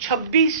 26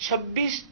26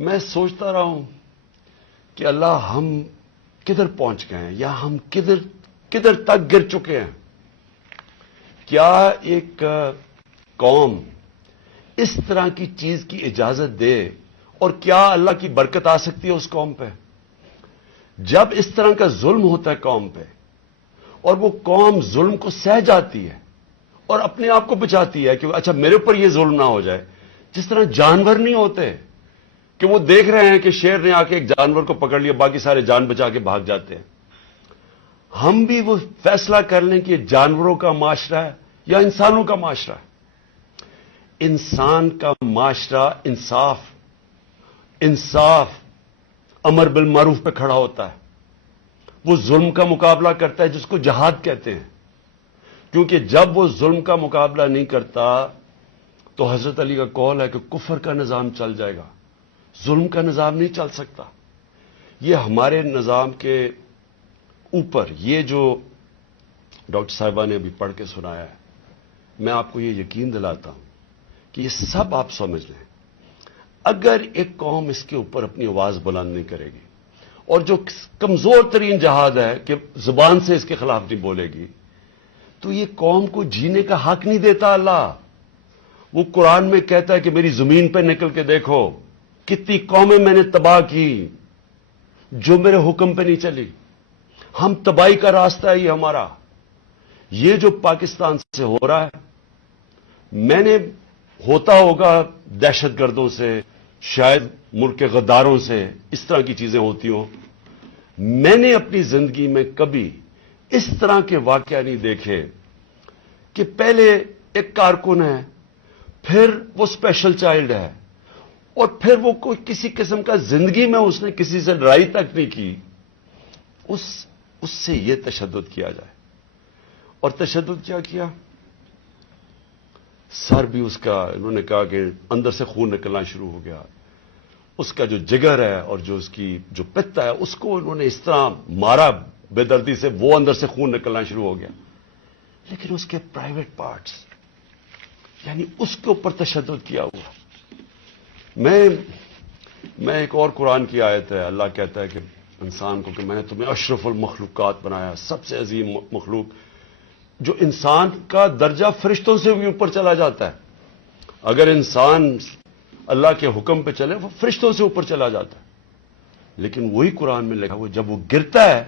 میں سوچتا رہا ہوں کہ اللہ ہم کدھر پہنچ گئے ہیں یا ہم کدھر تک گر چکے ہیں. کیا ایک قوم اس طرح کی چیز کی اجازت دے اور کیا اللہ کی برکت آ سکتی ہے اس قوم پہ؟ جب اس طرح کا ظلم ہوتا ہے قوم پہ اور وہ قوم ظلم کو سہ جاتی ہے اور اپنے آپ کو بچاتی ہے کہ اچھا میرے اوپر یہ ظلم نہ ہو جائے. جس طرح جانور نہیں ہوتے کہ وہ دیکھ رہے ہیں کہ شیر نے آ کے ایک جانور کو پکڑ لیا، باقی سارے جان بچا کے بھاگ جاتے ہیں. ہم بھی وہ فیصلہ کر لیں کہ یہ جانوروں کا معاشرہ ہے یا انسانوں کا معاشرہ ہے. انسان کا معاشرہ انصاف امر بالمعروف پہ کھڑا ہوتا ہے. وہ ظلم کا مقابلہ کرتا ہے جس کو جہاد کہتے ہیں. کیونکہ جب وہ ظلم کا مقابلہ نہیں کرتا تو حضرت علی کا قول ہے کہ کفر کا نظام چل جائے گا، ظلم کا نظام نہیں چل سکتا. یہ ہمارے نظام کے اوپر یہ جو ڈاکٹر صاحبہ نے ابھی پڑھ کے سنایا ہے، میں آپ کو یہ یقین دلاتا ہوں کہ یہ سب آپ سمجھ لیں. اگر ایک قوم اس کے اوپر اپنی آواز بلند نہیں کرے گی اور جو کمزور ترین جہاد ہے کہ زبان سے اس کے خلاف نہیں بولے گی، تو یہ قوم کو جینے کا حق نہیں دیتا اللہ. وہ قرآن میں کہتا ہے کہ میری زمین پہ نکل کے دیکھو کتنی قومیں میں نے تباہ کی جو میرے حکم پہ نہیں چلی. ہم تباہی کا راستہ ہے یہ ہمارا. یہ جو پاکستان سے ہو رہا ہے، میں نے ہوتا ہوگا دہشت گردوں سے، شاید ملک کے غداروں سے اس طرح کی چیزیں ہوتی ہوں. میں نے اپنی زندگی میں کبھی اس طرح کے واقعہ نہیں دیکھے کہ پہلے ایک کارکن ہے، پھر وہ اسپیشل چائلڈ ہے، اور پھر وہ کوئی کسی قسم کا زندگی میں اس نے کسی سے لڑائی تک نہیں کی، اس سے یہ تشدد کیا جائے. اور تشدد کیا کیا؟ سر بھی اس کا انہوں نے کہا کہ اندر سے خون نکلنا شروع ہو گیا. اس کا جو جگر ہے اور جو اس کی جو پتا ہے اس کو انہوں نے اس طرح مارا بے دردی سے، وہ اندر سے خون نکلنا شروع ہو گیا. لیکن اس کے پرائیویٹ پارٹس، یعنی اس کے اوپر تشدد کیا ہوا. میں ایک اور قرآن کی آیت ہے، اللہ کہتا ہے کہ انسان کو کہ میں نے تمہیں اشرف المخلوقات بنایا، سب سے عظیم مخلوق. جو انسان کا درجہ فرشتوں سے بھی اوپر چلا جاتا ہے. اگر انسان اللہ کے حکم پہ چلے وہ فرشتوں سے اوپر چلا جاتا ہے. لیکن وہی قرآن میں لکھا وہ جب وہ گرتا ہے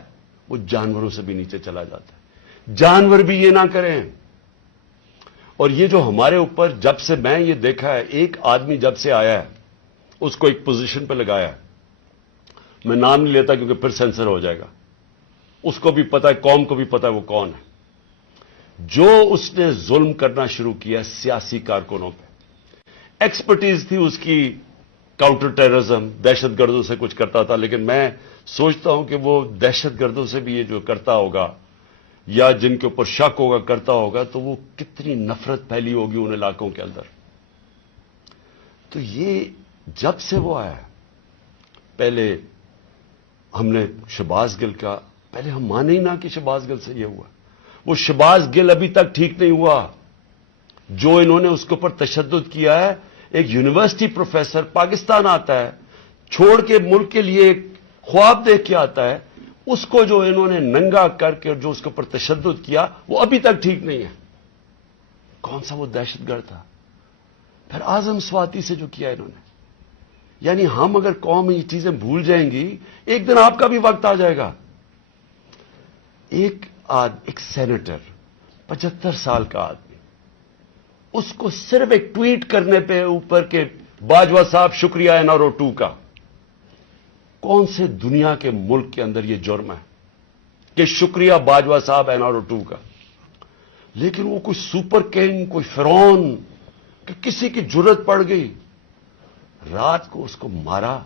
وہ جانوروں سے بھی نیچے چلا جاتا ہے. جانور بھی یہ نہ کریں. اور یہ جو ہمارے اوپر جب سے میں یہ دیکھا ہے، ایک آدمی جب سے آیا ہے اس کو ایک پوزیشن پہ لگایا ہے، میں نام نہیں لیتا کیونکہ پھر سینسر ہو جائے گا. اس کو بھی پتا ہے، قوم کو بھی پتا ہے وہ کون ہے. جو اس نے ظلم کرنا شروع کیا سیاسی کارکنوں پہ، ایکسپرٹیز تھی اس کی کاؤنٹر ٹیررزم، دہشت گردوں سے کچھ کرتا تھا. لیکن میں سوچتا ہوں کہ وہ دہشت گردوں سے بھی یہ جو کرتا ہوگا یا جن کے اوپر شک ہوگا کرتا ہوگا تو وہ کتنی نفرت پھیلی ہوگی ان علاقوں کے اندر. تو یہ جب سے وہ آیا، پہلے ہم نے شہباز گل کا، پہلے ہم مانے ہی نہ کہ شہباز گل سے یہ ہوا. وہ شہباز گل ابھی تک ٹھیک نہیں ہوا. جو انہوں نے اس کے اوپر تشدد کیا ہے، ایک یونیورسٹی پروفیسر پاکستان آتا ہے، چھوڑ کے ملک کے لیے ایک خواب دیکھ کے آتا ہے، اس کو جو انہوں نے ننگا کر کے جو اس کے اوپر تشدد کیا وہ ابھی تک ٹھیک نہیں ہے. کون سا وہ دہشت گرد تھا؟ پھر اعظم سواتی سے جو کیا انہوں نے. یعنی ہم اگر قوم یہ چیزیں بھول جائیں گی، ایک دن آپ کا بھی وقت آ جائے گا. ایک سینیٹر 75 سال کا آدمی، اس کو صرف ایک ٹویٹ کرنے پہ اوپر کے باجوہ صاحب شکریہ NRO 2 کا. کون سے دنیا کے ملک کے اندر یہ جرم ہے کہ شکریہ باجوہ صاحب NRO 2 کا؟ لیکن وہ کوئی سپر کنگ، کوئی فرعون کہ کسی کی جرت پڑ گئی، رات کو اس کو مارا،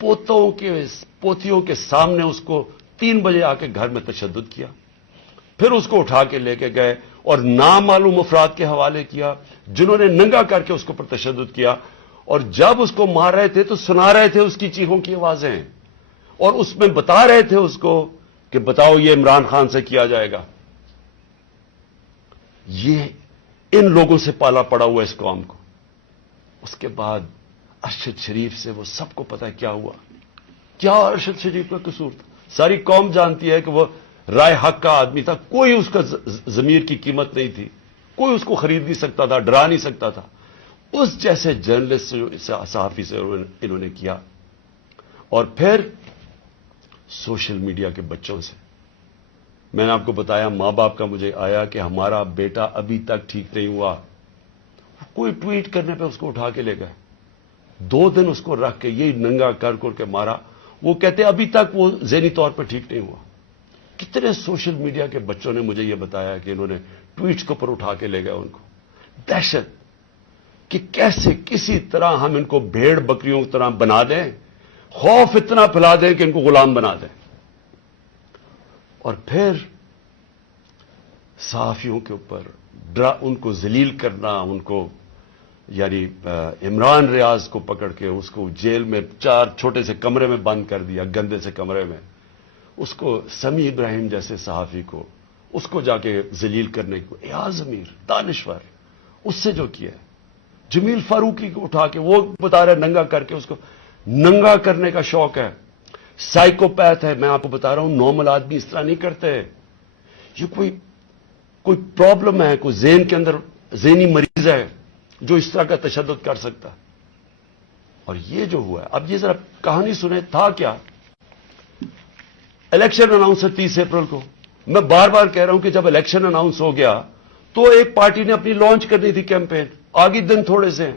پوتیوں کے سامنے اس کو 3 بجے آ کے گھر میں تشدد کیا. پھر اس کو اٹھا کے لے کے گئے اور نامعلوم افراد کے حوالے کیا جنہوں نے ننگا کر کے اس کے اوپر تشدد کیا. اور جب اس کو مار رہے تھے تو سنا رہے تھے اس کی چیخوں کی آوازیں، اور اس میں بتا رہے تھے اس کو کہ بتاؤ یہ عمران خان سے کیا جائے گا. یہ ان لوگوں سے پالا پڑا ہوا اس قوم کو. اس کے بعد ارشد شریف سے وہ سب کو پتا ہے کیا ہوا. کیا ارشد شریف کا قصور تھا؟ ساری قوم جانتی ہے کہ وہ رائے حق کا آدمی تھا. کوئی اس کا ضمیر کی قیمت نہیں تھی. کوئی اس کو خرید نہیں سکتا تھا, ڈرا نہیں سکتا تھا. اس جیسے جرنلسٹ صحافی سے انہوں نے کیا. اور پھر سوشل میڈیا کے بچوں سے. میں نے آپ کو بتایا ماں باپ کا مجھے آیا کہ ہمارا بیٹا ابھی تک ٹھیک نہیں ہوا. کوئی ٹویٹ کرنے پہ اس کو اٹھا کے لے گئے. 2 دن اس کو رکھ کے یہی ننگا کر کے مارا. وہ کہتے ابھی تک وہ ذہنی طور پر ٹھیک نہیں ہوا. کتنے سوشل میڈیا کے بچوں نے مجھے یہ بتایا کہ انہوں نے ٹویٹس کے اوپر اٹھا کے لے گئے ان کو. دہشت کہ کیسے کسی طرح ہم ان کو بھیڑ بکریوں کی طرح بنا دیں, خوف اتنا پھیلا دیں کہ ان کو غلام بنا دیں. اور پھر صحافیوں کے اوپر ان کو ذلیل کرنا, ان کو یعنی عمران ریاض کو پکڑ کے اس کو جیل میں 4 چھوٹے سے کمرے میں بند کر دیا, گندے سے کمرے میں. اس کو سمیع ابراہیم جیسے صحافی کو اس کو جا کے ذلیل کرنے کو, ایاز امیر دانشور اس سے جو کیا ہے. جمیل فاروقی کو اٹھا کے وہ بتا رہے ننگا کر کے, اس کو ننگا کرنے کا شوق ہے. سائیکوپیتھ ہے. میں آپ کو بتا رہا ہوں نارمل آدمی اس طرح نہیں کرتے. یہ کوئی پرابلم ہے, کوئی ذہن کے اندر ذہنی مریض ہے جو اس طرح کا تشدد کر سکتا. اور یہ جو ہوا ہے, اب یہ ذرا کہانی سنیں. تھا کیا؟ الیکشن اناؤنس ہے 30 اپریل کو. میں بار بار کہہ رہا ہوں کہ جب الیکشن اناؤنس ہو گیا تو ایک پارٹی نے اپنی لانچ کرنی تھی کیمپین. آگے دن تھوڑے سے ہیں.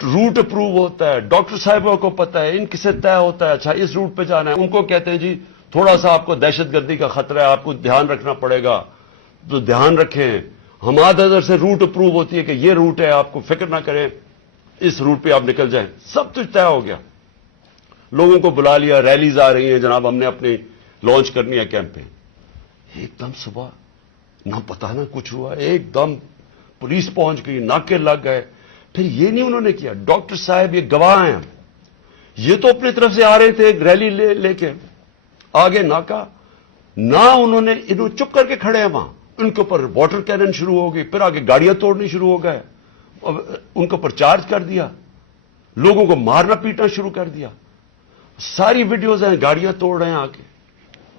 روٹ اپروو ہوتا ہے, ڈاکٹر صاحبوں کو پتا ہے, ان کسے طے ہوتا ہے اچھا اس روٹ پہ جانا ہے. ان کو کہتے ہیں جی تھوڑا سا آپ کو دہشت گردی کا خطرہ ہے, آپ کو دھیان رکھنا پڑے گا, تو دھیان رکھیں. حماد اظہر سے روٹ اپروو ہوتی ہے کہ یہ روٹ ہے, آپ کو فکر نہ کریں, اس روٹ پہ آپ نکل جائیں. سب کچھ طے ہو گیا. لوگوں کو بلا لیا, ریلیز آ رہی ہیں, جناب ہم نے اپنی لانچ کرنی ہے کیمپین. ایک دم صبح نہ پتا نہ کچھ ہوا, ایک دم پولیس پہنچ گئی, ناکے لگ گئے. پھر یہ نہیں انہوں نے کیا. ڈاکٹر صاحب یہ گواہ ہیں, یہ تو اپنی طرف سے آ رہے تھے ریلی لے کے, آگے ناکا نہ انہوں نے, انہوں چپ کر کے کھڑے ہیں وہاں. ان کے اوپر واٹر کینن شروع ہو گئی, پھر آگے گاڑیاں توڑنی شروع ہو گئے, ان کے اوپر چارج کر دیا, لوگوں کو مارنا پیٹنا شروع کر دیا. ساری ویڈیوز ہیں, گاڑیاں توڑ رہے ہیں آ کے.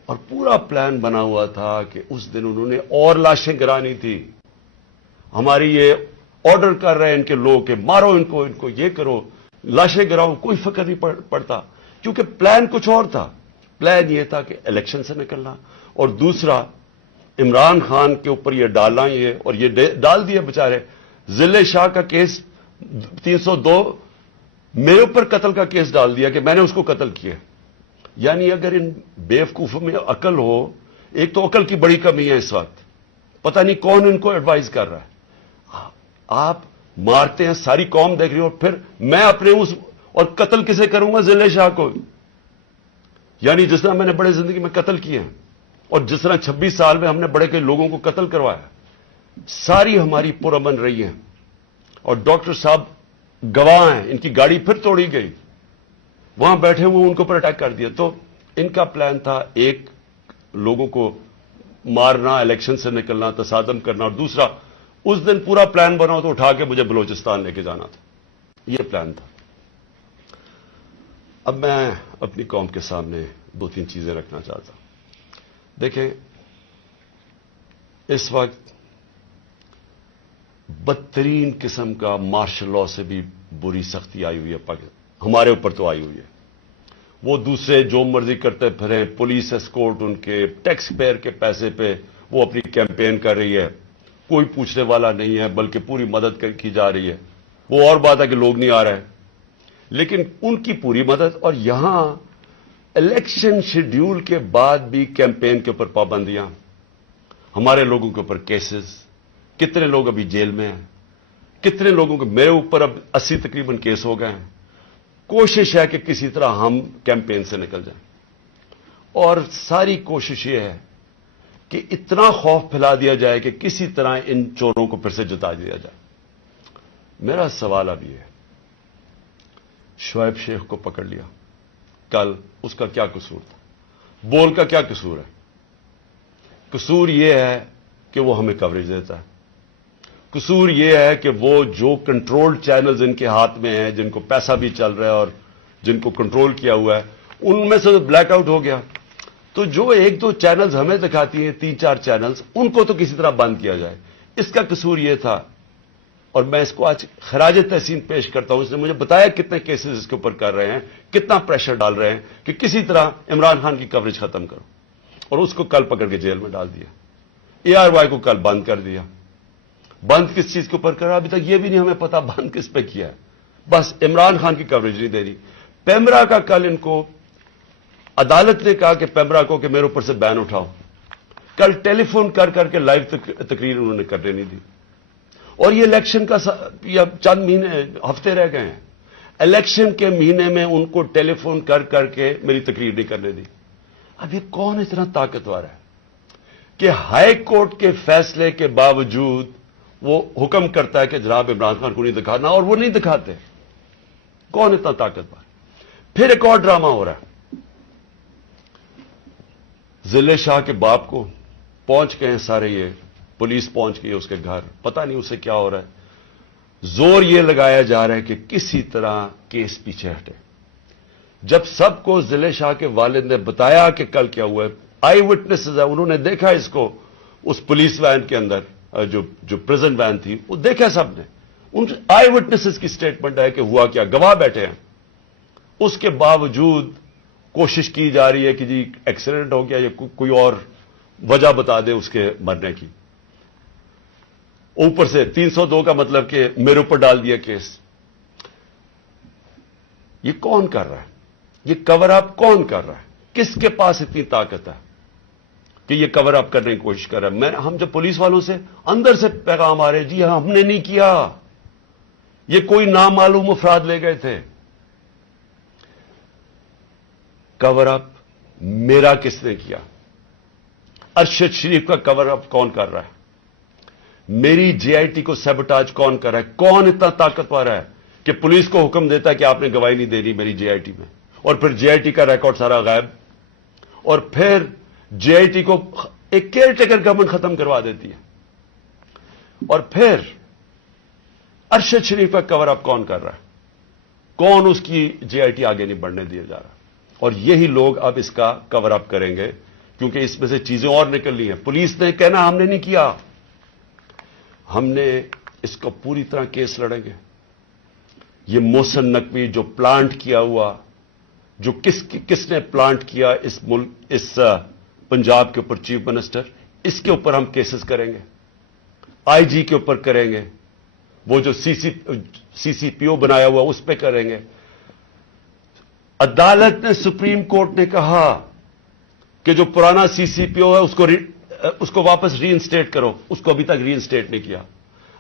اور پورا پلان بنا ہوا تھا کہ اس دن انہوں نے اور لاشیں گرانی تھی. ہماری یہ آرڈر کر رہے ہیں ان کے لوگ کہ مارو ان کو یہ کرو, لاشیں گراؤ. کوئی فکر نہیں پڑتا کیونکہ پلان کچھ اور تھا. پلان یہ تھا کہ الیکشن سے نکلنا, اور دوسرا عمران خان کے اوپر یہ ڈالنا, یہ اور یہ ڈال دیا بیچارے. ضلع شاہ کا کیس 302 میرے اوپر قتل کا کیس ڈال دیا کہ میں نے اس کو قتل کیا. یعنی اگر ان بیوقوفوں میں عقل ہو, ایک تو عقل کی بڑی کمی ہے اس وقت, پتہ نہیں کون ان کو ایڈوائز کر رہا ہے. آپ مارتے ہیں, ساری قوم دیکھ رہی ہو, پھر میں اپنے اور قتل کسے کروں گا؟ ضلع شاہ کو. یعنی جس طرح میں نے بڑے زندگی میں قتل کیے ہیں, اور جس طرح 26 سال میں ہم نے بڑے کئی لوگوں کو قتل کروایا, ساری ہماری پرامن رہی ہیں. اور ڈاکٹر صاحب گواہ ہیں, ان کی گاڑی پھر توڑی گئی, وہاں بیٹھے ہوئے ان کے اوپر اٹیک کر دیا. تو ان کا پلان تھا ایک لوگوں کو مارنا, الیکشن سے نکلنا, تصادم کرنا, اور دوسرا اس دن پورا پلان بنا تو اٹھا کے مجھے بلوچستان لے کے جانا تھا. یہ پلان تھا. اب میں اپنی قوم کے سامنے 2-3 چیزیں رکھنا چاہتا ہوں. دیکھیں, اس وقت بدترین قسم کا مارشل لاء سے بھی بری سختی آئی ہوئی ہے پاکستان. ہمارے اوپر تو آئی ہوئی ہے. وہ دوسرے جو مرضی کرتے پھریں, پولیس اسکورٹ ان کے ٹیکس پیئر کے پیسے پہ وہ اپنی کیمپین کر رہی ہے, کوئی پوچھنے والا نہیں ہے, بلکہ پوری مدد کی جا رہی ہے. وہ اور بات ہے کہ لوگ نہیں آ رہے, لیکن ان کی پوری مدد. اور یہاں الیکشن شیڈیول کے بعد بھی کیمپین کے اوپر پابندیاں, ہمارے لوگوں کے اوپر کیسز, کتنے لوگ ابھی جیل میں ہیں, کتنے لوگوں کے, میرے اوپر اب 80 تقریباً کیس ہو گئے ہیں. کوشش ہے کہ کسی طرح ہم کیمپین سے نکل جائیں, اور ساری کوشش یہ ہے کہ اتنا خوف پھیلا دیا جائے کہ کسی طرح ان چوروں کو پھر سے جتا دیا جائے. میرا سوال اب یہ ہے, شعیب شیخ کو پکڑ لیا کل, اس کا کیا قصور تھا؟ بول کا کیا قصور ہے؟ قصور یہ ہے کہ وہ ہمیں کوریج دیتا ہے. قصور یہ ہے کہ وہ جو کنٹرول چینلز ان کے ہاتھ میں ہیں، جن کو پیسہ بھی چل رہا ہے اور جن کو کنٹرول کیا ہوا ہے، ان میں سے بلیک آؤٹ ہو گیا. تو جو ایک دو چینلز ہمیں دکھاتی ہیں، 3-4 چینلز، ان کو تو کسی طرح بند کیا جائے. اس کا قصور یہ تھا، اور میں اس کو آج خراج تحسین پیش کرتا ہوں. اس نے مجھے بتایا کتنے کیسز اس کے اوپر کر رہے ہیں، کتنا پریشر ڈال رہے ہیں کہ کسی طرح عمران خان کی کوریج ختم کرو. اور اس کو کل پکڑ کے جیل میں ڈال دیا. ARY کو کل بند کر دیا. بند کس چیز کے اوپر کرا ابھی تک یہ بھی نہیں ہمیں پتا بند کس پہ کیا ہے. بس عمران خان کی کوریج نہیں دے رہی. پیمرا کا کل ان کو عدالت نے کہا کہ پیمرا کو کہ میرے اوپر سے بین اٹھاؤ. کل ٹیلی فون کر کر کے لائیو تقریر انہوں نے کرنے نہیں دی. اور یہ الیکشن کا یا چند مہینے ہفتے رہ گئے ہیں. الیکشن کے مہینے میں ان کو ٹیلی فون کر کر کے میری تقریر نہیں کرنے دی. اب یہ کون اتنا طاقتور ہے کہ ہائی کورٹ کے فیصلے کے باوجود وہ حکم کرتا ہے کہ جناب عمران خان کو نہیں دکھانا، اور وہ نہیں دکھاتے؟ کون اتنا طاقتور؟ پھر ایک اور ڈرامہ ہو رہا ہے. ضلع شاہ کے باپ کو پہنچ گئے ہیں سارے، یہ پولیس پہنچ گئی اس کے گھر، پتہ نہیں اسے کیا ہو رہا ہے. زور یہ لگایا جا رہا ہے کہ کسی طرح کیس پیچھے ہٹے. جب سب کو ضلع شاہ کے والد نے بتایا کہ کل کیا ہوا ہے، آئی وٹنسز ہے، انہوں نے دیکھا اس کو اس پولیس وین کے اندر، جو پریزن وین تھی، وہ دیکھا سب نے. ان آئی وٹنسز کی سٹیٹمنٹ ہے کہ ہوا کیا، گواہ بیٹھے ہیں. اس کے باوجود کوشش کی جا رہی ہے کہ جی ایکسیڈنٹ ہو گیا یا کوئی اور وجہ بتا دے اس کے مرنے کی. اوپر سے 302 کا مطلب کہ میرے اوپر ڈال دیا کیس. یہ کون کر رہا ہے؟ یہ کور اپ کون کر رہا ہے؟ کس کے پاس اتنی طاقت ہے کہ یہ کور اپ کرنے کی کوشش کر رہا ہے؟ ہم جب پولیس والوں سے اندر سے پیغام آ رہے جی ہم نے نہیں کیا، یہ کوئی نامعلوم افراد لے گئے تھے. کور اپ میرا کس نے کیا؟ ارشد شریف کا کور اپ کون کر رہا ہے؟ میری JIT کو سیبوٹاج کون کر رہا ہے؟ کون اتنا طاقتور ہے کہ پولیس کو حکم دیتا ہے کہ آپ نے گواہی نہیں دینی میری JIT میں، اور پھر JIT کا ریکارڈ سارا غائب، اور پھر JIT کو ایک کیئر ٹیکر گورنمنٹ ختم کروا دیتی ہے. اور پھر ارشد شریف کا کور اپ کون کر رہا ہے؟ کون اس کی JIT آگے نہیں بڑھنے دیا جا رہا؟ اور یہی لوگ اب اس کا کور اپ کریں گے، کیونکہ اس میں سے چیزیں اور نکلنی ہیں. پولیس نے کہنا ہم نے نہیں کیا، ہم نے اس کو پوری طرح کیس لڑیں گے. یہ محسن نقوی جو پلانٹ کیا ہوا، جو کس نے پلانٹ کیا اس پنجاب کے اوپر چیف منسٹر، اس کے اوپر ہم کیسز کریں گے. IG کے اوپر کریں گے، وہ جو CCPO بنایا ہوا اس پہ کریں گے. عدالت نے، سپریم کورٹ نے کہا کہ جو پرانا CCPO ہے اس کو واپس ری انسٹیٹ کرو. اس کو ابھی تک ری انسٹیٹ نہیں کیا.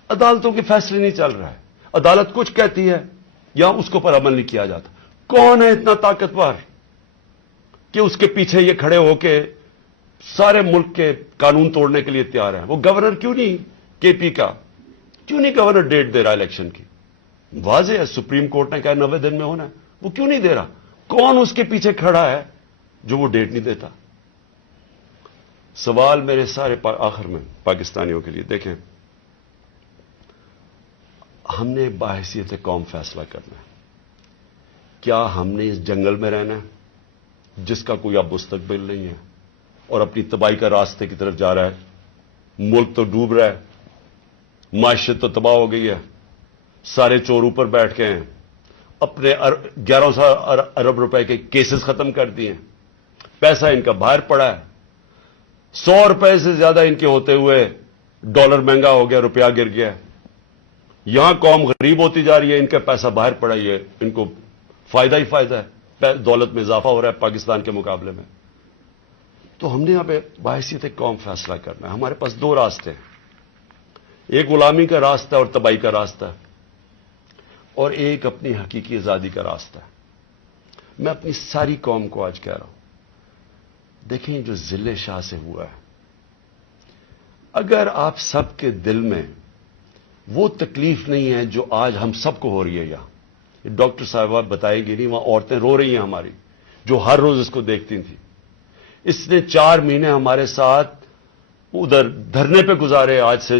عدالتوں کے فیصلے نہیں چل رہا ہے. عدالت کچھ کہتی ہے یا اس کو پر عمل نہیں کیا جاتا. کون ہے اتنا طاقتور کہ اس کے پیچھے یہ کھڑے ہو کے سارے ملک کے قانون توڑنے کے لیے تیار ہیں؟ وہ گورنر کیوں نہیں KP کا کیوں نہیں گورنر ڈیٹ دے رہا الیکشن کی؟ واضح ہے سپریم کورٹ نے کہا 90 دن میں ہونا ہے، وہ کیوں نہیں دے رہا؟ کون اس کے پیچھے کھڑا ہے جو وہ ڈیٹ نہیں دیتا؟ سوال میرے سارے آخر میں پاکستانیوں کے لیے، دیکھیں ہم نے بحیثیت قوم فیصلہ کرنا ہے. کیا ہم نے اس جنگل میں رہنا ہے جس کا کوئی اب مستقبل نہیں ہے اور اپنی تباہی کا راستے کی طرف جا رہا ہے؟ ملک تو ڈوب رہا ہے، معیشت تو تباہ ہو گئی ہے، سارے چور اوپر بیٹھ کے ہیں، اپنے 1100 ارب روپے کے کیسز ختم کر دیے ہیں، پیسہ ان کا باہر پڑا ہے. 100 روپے سے زیادہ ان کے ہوتے ہوئے ڈالر مہنگا ہو گیا، روپیہ گر گیا. یہاں قوم غریب ہوتی جا رہی ہے، ان کا پیسہ باہر پڑا ہے، ان کو فائدہ ہی فائدہ ہے، دولت میں اضافہ ہو رہا ہے پاکستان کے مقابلے میں. تو ہم نے یہاں پہ بحیثیت قوم فیصلہ کرنا ہے. ہمارے پاس 2 راستے ہیں، ایک غلامی کا راستہ اور تباہی کا راستہ، اور ایک اپنی حقیقی آزادی کا راستہ. میں اپنی ساری قوم کو آج کہہ رہا ہوں، دیکھیں جو ضلع شاہ سے ہوا ہے، اگر آپ سب کے دل میں وہ تکلیف نہیں ہے جو آج ہم سب کو ہو رہی ہے، یہاں ڈاکٹر صاحبہ بتائیں گی نہیں، وہاں عورتیں رو رہی ہیں ہماری جو ہر روز اس کو دیکھتی تھیں. اس نے 4 مہینے ہمارے ساتھ ادھر دھرنے پہ گزارے، آج سے